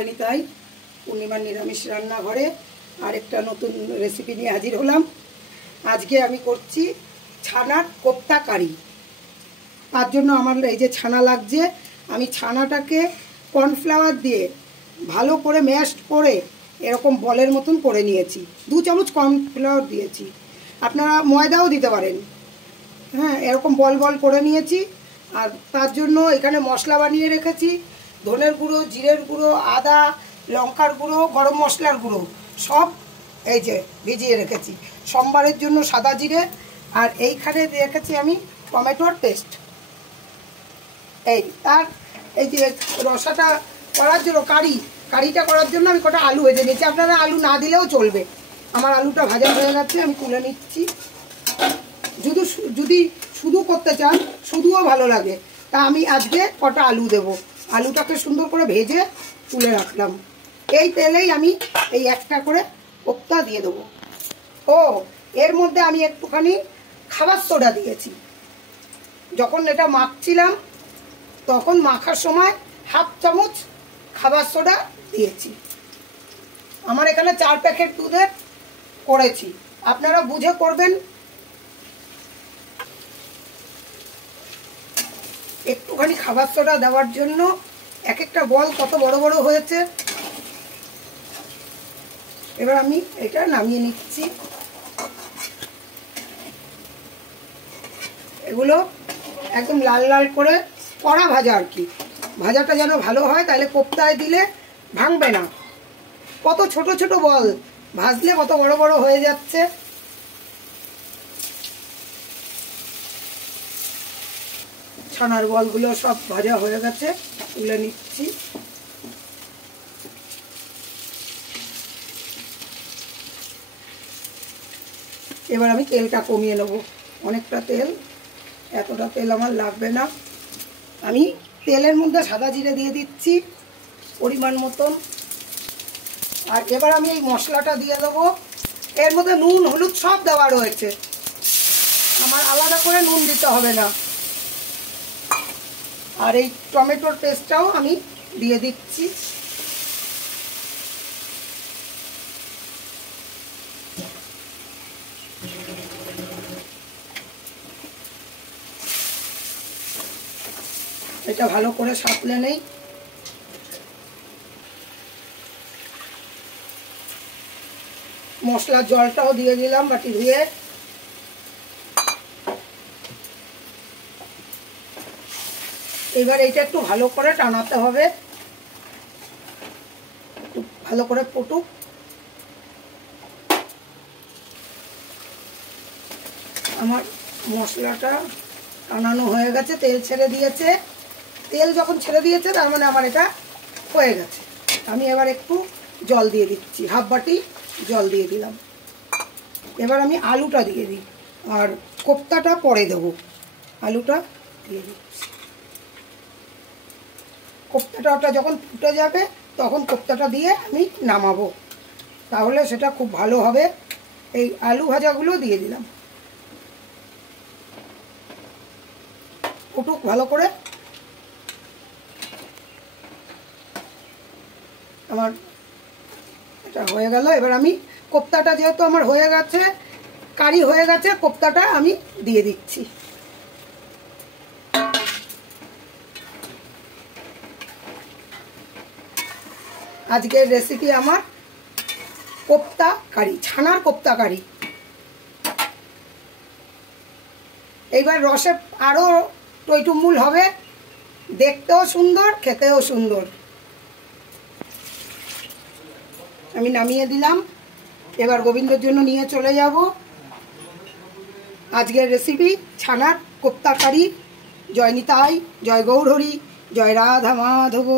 জয়নিতাই পূর্ণিমার নিরামিষ রান্নাঘরে আরেকটা নতুন রেসিপি নিয়ে হাজির হলাম। আজকে আমি করছি ছানার কোপ্তা কারি। তার জন্য আমার এই যে ছানা লাগছে, আমি ছানাটাকে কর্নফ্লাওয়ার দিয়ে ভালো করে ম্যাশ করে এরকম বলের মতন করে নিয়েছি। 2 চামচ কর্নফ্লাওয়ার দিয়েছি, আপনারা ময়দাও দিতে পারেন। হ্যাঁ, এরকম বল বল করে নিয়েছি। আর তার জন্য এখানে মশলা বানিয়ে রেখেছি, ধনের গুঁড়ো, জিরের গুঁড়ো, আদা, লঙ্কার গুঁড়ো, গরম মশলার গুঁড়ো সব এই যে ভিজিয়ে রেখেছি। সোমবারের জন্য সাদা জিরে, আর এইখানে রেখেছি আমি টমেটোর পেস্ট। আর এই যে রসাটা করার জন্য কারিটা করার জন্য আমি কটা আলু ভেজে নিয়েছি। আপনারা আলু না দিলেও চলবে। আমার আলুটা ভাজা হয়ে গেছে, আমি তুলে নিচ্ছি। যদি শুধু করতে চান, শুধুও ভালো লাগে, তা আমি আজকে কটা আলু দেব। আলুটাকে সুন্দর করে ভেজে তুলে রাখলাম। এই তেলেই আমি এই একটা করে কোপ্তা দিয়ে দেবো। এর মধ্যে আমি একটুখানি খাবার সোডা দিয়েছি। যখন এটা মাখছিলাম তখন মাখার সময় 1/2 চামচ খাবার সোডা দিয়েছি। আমার এখানে 4 প্যাকেট দুধের করেছি, আপনারা বুঝে করবেন। একটুখানি খাবার সোডা দেওয়ার জন্য এক একটা বল কত বড় বড় হয়েছে। এবার আমি এটা নামিয়ে নিচ্ছি। এগুলো একদম লাল লাল করে কড়া ভাজা, আর কি ভাজাটা যেন ভালো হয়, তাহলে কোপ্তায় দিলে ভাঙবে না। কত ছোট ছোট বল ভাজলে কত বড় বড় হয়ে যাচ্ছে। ছানার বলগুলো সব ভাজা হয়ে গেছে, তুলে নিচ্ছি। এবার আমি তেলটা কমিয়ে নেব। অনেকটা তেল, এতটা তেল আমার লাগবে না। আমি তেলের মধ্যে সাদা জিরে দিয়ে দিচ্ছি পরিমাণ মতন। আর এবার আমি এই মশলাটা দিয়ে দেবো। এর মধ্যে নুন হলুদ সব দেওয়া রয়েছে, আমার আলাদা করে নুন দিতে হবে না। আর এই টমেটোর পেস্টটাও আমি দিয়ে দিচ্ছি। এটা ভালো করে সাঁতলে নেই। মশলার জলটাও দিয়ে দিলাম বাটি ধুয়ে। এবার এইটা একটু ভালো করে টানাতে হবে, ভালো করে ফুটুক। আমার মশলাটা টানানো হয়ে গেছে, তেল ছেড়ে দিয়েছে। তেল যখন ছেড়ে দিয়েছে তার মানে আমার এটা হয়ে গেছে। আমি এবার একটু জল দিয়ে দিচ্ছি, 1/2 বাটি জল দিয়ে দিলাম। এবার আমি আলুটা দিয়ে দিই, আর কোপ্তাটা পরে দেবো। আলুটা দিয়ে দিচ্ছি। কোপ্তাটা যখন ফুটে যাবে তখন কোপ্তাটা দিয়ে আমি নামাবো, তাহলে সেটা খুব ভালো হবে। এই আলু ভাজাগুলো দিয়ে দিলাম, ফুটুক ভালো করে। আমার এটা হয়ে গেল। এবার আমি কোপ্তাটা, যেহেতু আমার হয়ে গেছে, কারি হয়ে গেছে, কোপ্তাটা আমি দিয়ে দিচ্ছি। আজকের রেসিপি আমার কোপ্তা কারি, ছানার কোপ্তা কারি। এইবার রসে আরো টইটুম্বুল হবে, দেখতেও সুন্দর, খেতেও সুন্দর। আমি নামিয়ে দিলাম। এবার গোবিন্দর জন্য নিয়ে চলে যাব। আজকের রেসিপি ছানার কোপ্তা কারি। জয় নিতাই, জয় গৌর হরি, জয় রাধা মাধব।